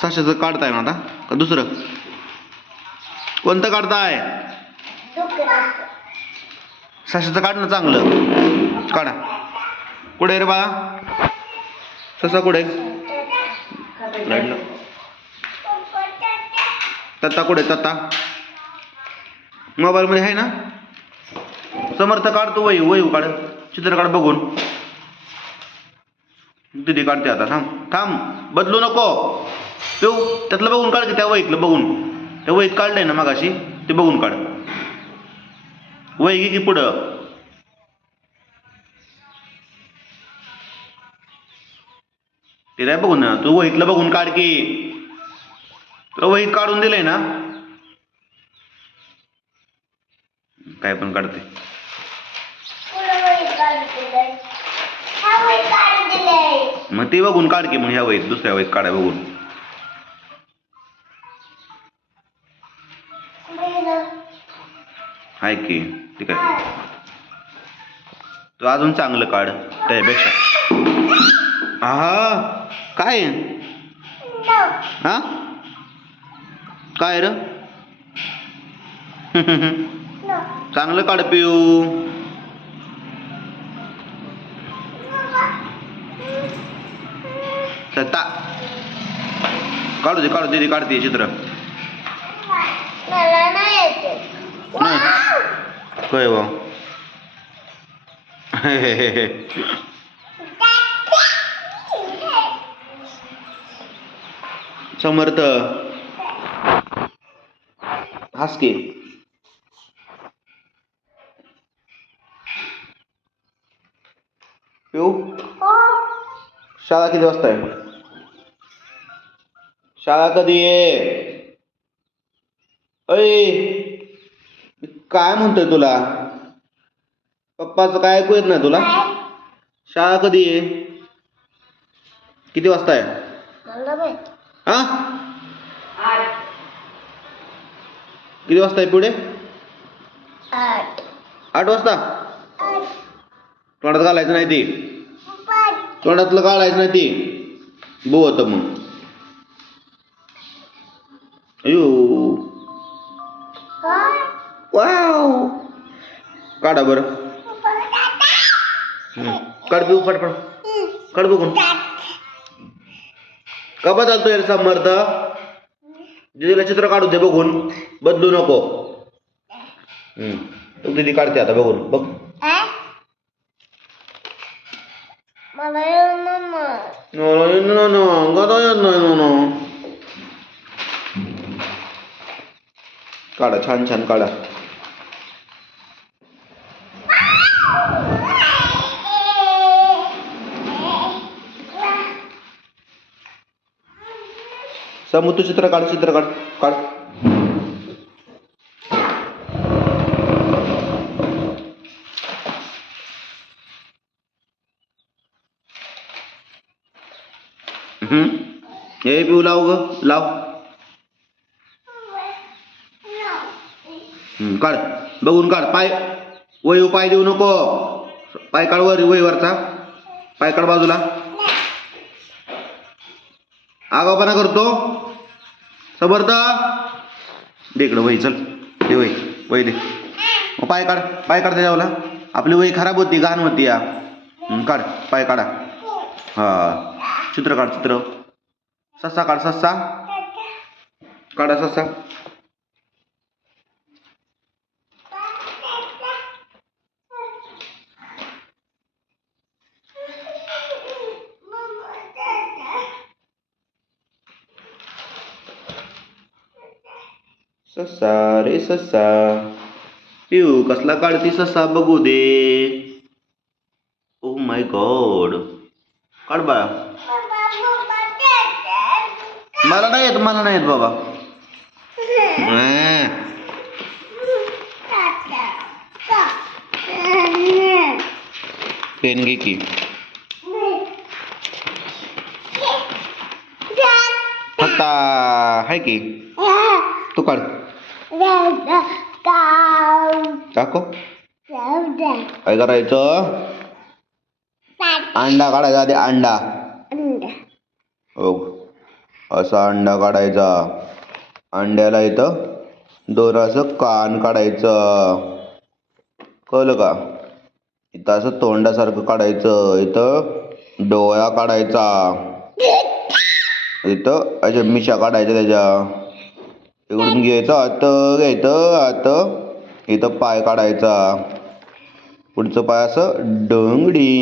सशाचं काढताय ना आता का दुसरं कोणतं काढताय? सशाचं काढणं चांगलं काढा. कुठे रे बाळा ससा कुठे? तत्ता कुठे? तत्ता मोबाईल मध्ये आहे ना. समर्थ काढतो वही वही काढ चित्र काढ बघून. दीदी काढते आता. थांब थांब बदलू नको. पिऊ त्यातलं बघून काढ की त्या वहीतलं बघून. त्या वहीत काढलंय ना मगाशी ते बघून काढ. वही घे की पुढं. ते नाही बघून ना तू वहीतलं बघून काढ की. तुला वहीत काढून दिलंय ना. काय पण काढते. मग ते बघून काढ की. मग ह्या वहीत दुसऱ्या वहीत काढाय बघून. हाय की ठीक आहे. तू अजून चांगलं काढ त्यापेक्षा. हा काय हा काय र चांगलं काढ पिऊ. सत्ता काढू दे काढू दे काढते चित्र. नाही काय बा समर्थ हस की. पिऊ शाळा किती वाजता आहे? शाळा कधी आहे? अय काय म्हणतोय तुला? पप्पाचं काय ऐकू येत नाही तुला? शाळा कधी आहे? किती वाजता आहे? हा किती वाजता आहे पुढे? 8 वाजता. तोंडात घालायचं नाही ती. तोंडातलं घालायचं नाही ती. बोवत मग. अयो वाव काढा बरं. काढ पिऊ काढ काढ काढ बघून. का बदलतोय रे समर्थ? दीदीला चित्र काढू दे बघून. बदलू नको. दीदी काढते आता बघून बघ. काढा छान छान काढा. समू तू चित्र काढ चित्र काढ काढ. हे पिऊ लाव ग लाव. काढ बघून काढ. पाय वही पाय देऊ नको. पाय काढ वर वहीवरचा. पाय काढ बाजूला. आगाऊपणा करतो समर्थ. दे इकडं वही. चल दे वही वही दे. पाय काढ पाय काढ त्याच्यावला. आपली वही खराब होती घाण होती या. काढ पाय काढा. हा चित्र काढ चित्र. ससा काढ ससा काढा ससा. ससा रे ससा. पिऊ कसला काढती ससा बघू दे. ओ माय गॉड काढ बाळा. मला नाही येत मला नाही येत बाबा. पेन घे की. फटा हाय की तू काढ. टाको काय करायचं? अंडा काढायचा आधी अंडा. हो, असा अंडा काढायचा. अंड्याला इथं 2 असं कान काढायचं, कळलं का? इथं असं तोंडासारखं काढायचं, इथं डोळा काढायचा, इथं अशा मिशा काढायच्या त्याच्या. इकडून घ्यायचं आत, इथं पाय काढायचा. पुढचं पाय असं डोंगडी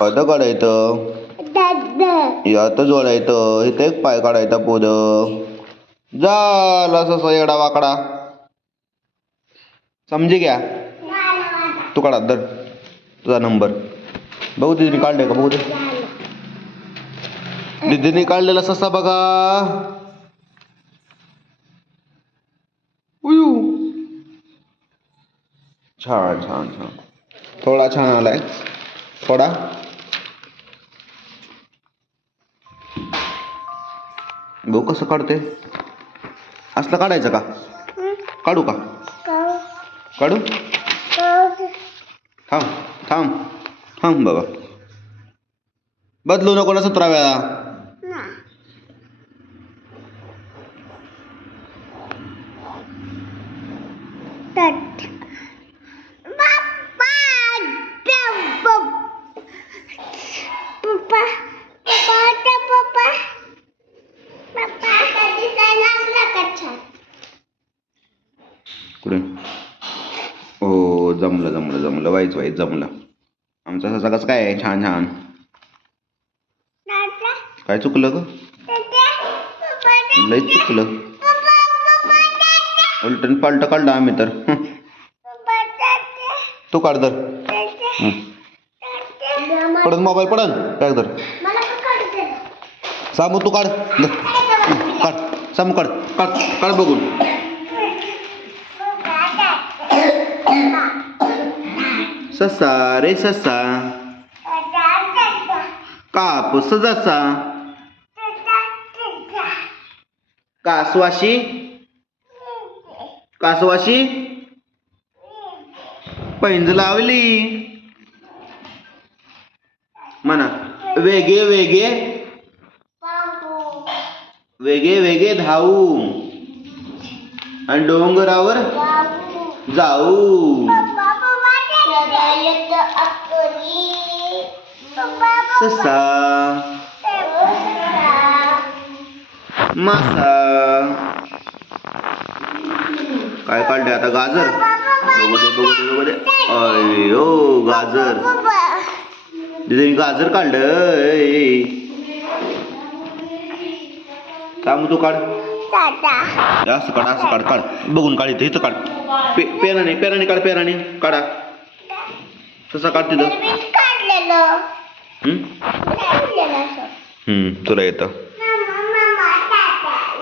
आता काढायचं, आता जोडायचं. इथं एक पाय काढायचा पुढं. झाला ससा एडा वाकडा. समजे घ्या. तू काढा दर तुझा नंबर. बघू दीदीने काढलाय का, बघू दे. दीदीने काढलेला ससा बघा. उयू, छान छान छान. थोडा छान आलाय, थोडा. बघू कसं काढते. असलं काढायचं का? काढू का? काढू? थांब थांब थांब बाबा. बदलू नको ना 17 वेळा. कुठे? हो, जमलं जमलं जमलं, वाईच वाईच जमलं. आमचा ससा कसं काय छान छान. काय चुकलं ग? लय चुकलं. उलटून पालट काढलं आम्ही तर. तू काढ दर. पडन मोबाईल पडन काय दर. सामू तू काढ काढ. सामू काढ काढ काढ बघून. ससा रे ससा, कापूस जसा, कासवाशी कासवाशी पैंज लावली. म्हणा वेगे वेगे वेगे वेगे धावू आणि डोंगरावर जाऊ. ससा मासा. काय काढले आता? गाजर. बघू दे बघू दे बघू दे. अयो गाजर. दीदी गाजर काढलं. थांब तू काढ. असं काढ असं काढ काढ बघून काढ. इथं काढ. पेनाने पेनाने काढ. पेनाने काढा. तसा काढ तिथं. तुला येतं.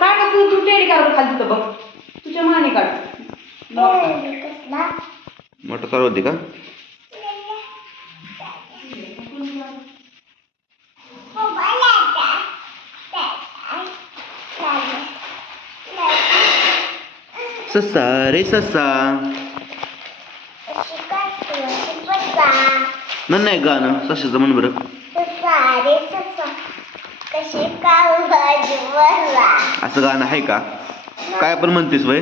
काढ तू टेडी काढून खाली बघ. तुझ्या माने काढ. मोठं चालू होती का? ससा रे ससा. नाही गाणं सशाचं म्हण बरं. असं गाणं आहे का? काय पण म्हणतेस वय.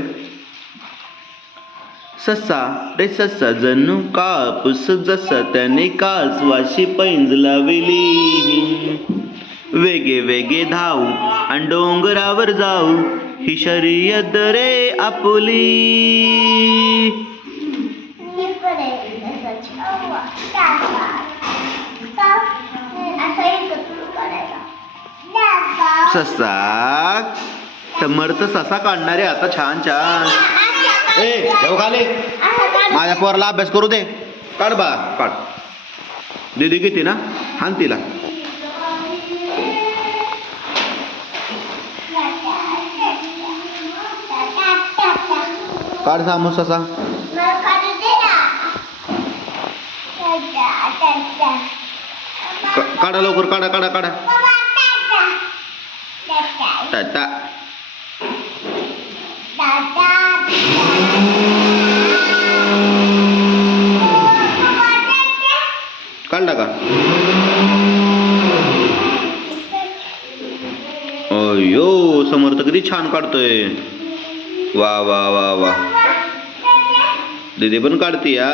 ससा रे ससा जणू कापूस जसा, त्याने कासवाशी पैंज लावली. वेगे वेगे धावू आणि डोंगरावर जाऊ, ही शर्यत रे आपली. ससा समर्थ ससा काढणारे आता छान छान. ए जाऊ खाली. माझ्या पोराला अभ्यास करू दे. काढ बा काढ. दीदी किती ना हान तिला. काढ सामू ससा. काढा लवकर काढा काढा काढा. टाटा. काढला का? अयो समर्थ किती छान काढतोय. वा वा वा वा. दीदी पण काढते या.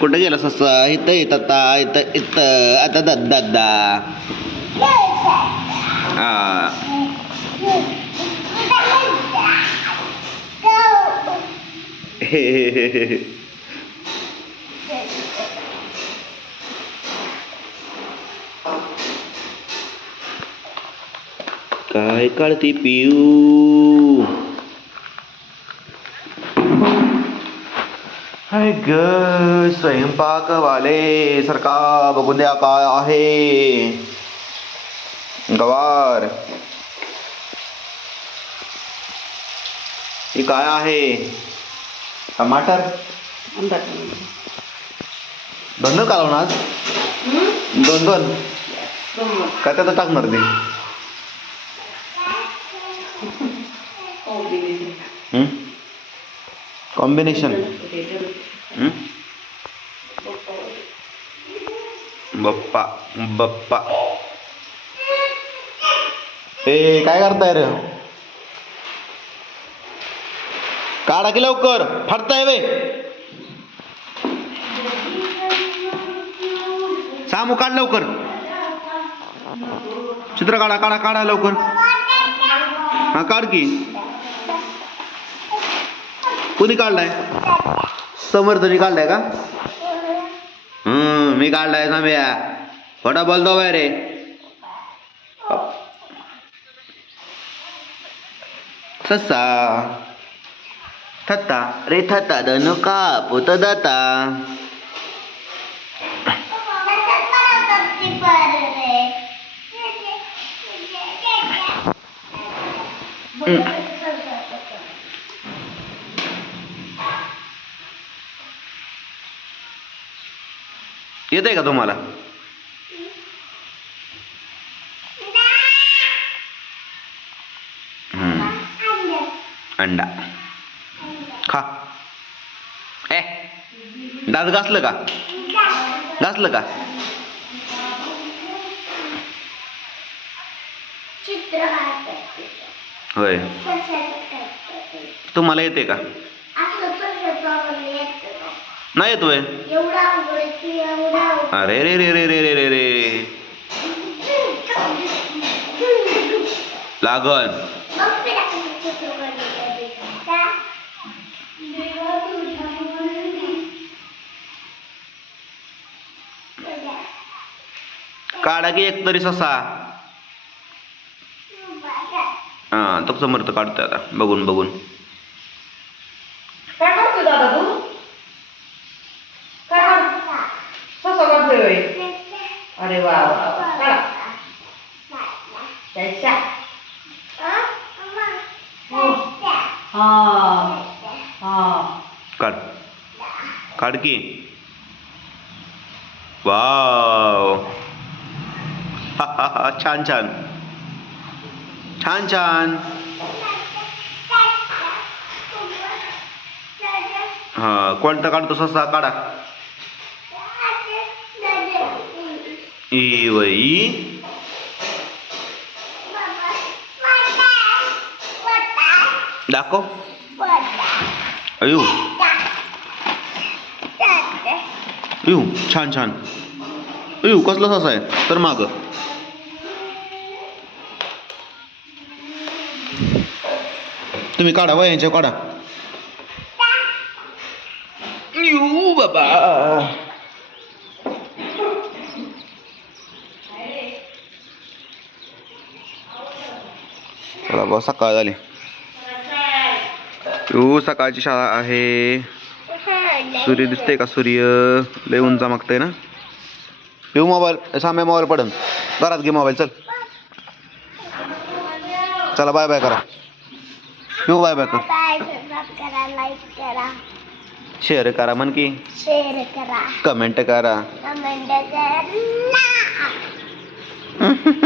कुठे गेला ससा? इथं इथं आता इथं इथं आता दादा. हा. हे हे हे हे. काय काढते पिऊ? हाय ग स्वयंपाक वाले सरका बघून द्या काय आहे. गवार हे काय आहे? टमाटर दोन काढून आज दोन दोन काय त्याचं टाकणार ते? कॉम्बिनेशन. बप्पा बप्पा. ए काय करताय रे? काढा की लवकर, फाडताय वे. सामू काढ लवकर. चित्र काढा काढा काढा लवकर. हा काढ की. कोणी काढलाय? समर्थनी काढलाय का? मी काढलाय साम्या. खोटा बोलतो बाय रे. ससा थत्ता रे थत्ता दनु का पुत दाता. येत आहे का तुम्हाला? अंडा खा. ए दात घासलं का? घासलं का? होय. तुम्हाला येते का? नाही येतोय. अरे रे रे रे रे रे रे रे. लागन. काढा की एक तरी ससा. हा तो समर्थ काढतोय आता बघून बघून. काय करतोय दादा तू? काय ससा करतोय? अरे वा वा वा. काढा. त्याच्या काढ काढ की. वाव. छान छान छान छान. हा कोणता काढतो ससा? काढा. ई वई. दाखव. अयो अयो छान छान. अयो कसला ससा आहे? तर माग तुम्ही काढा वयांच्या काढा. यू बाबा. चला बा सकाळ झाली. सकाळची शाळा आहे. सूर्य दिसतंय का? सूर्य लय उंच चमकतंय ना. येऊ मोबाईल साम्या मोबाईल पडन. घरात घे मोबाईल. चल चला बाय बाय करा. येऊ बाय बाय कर. शेअर करा म्हण की. शेअर करा. कमेंट करा.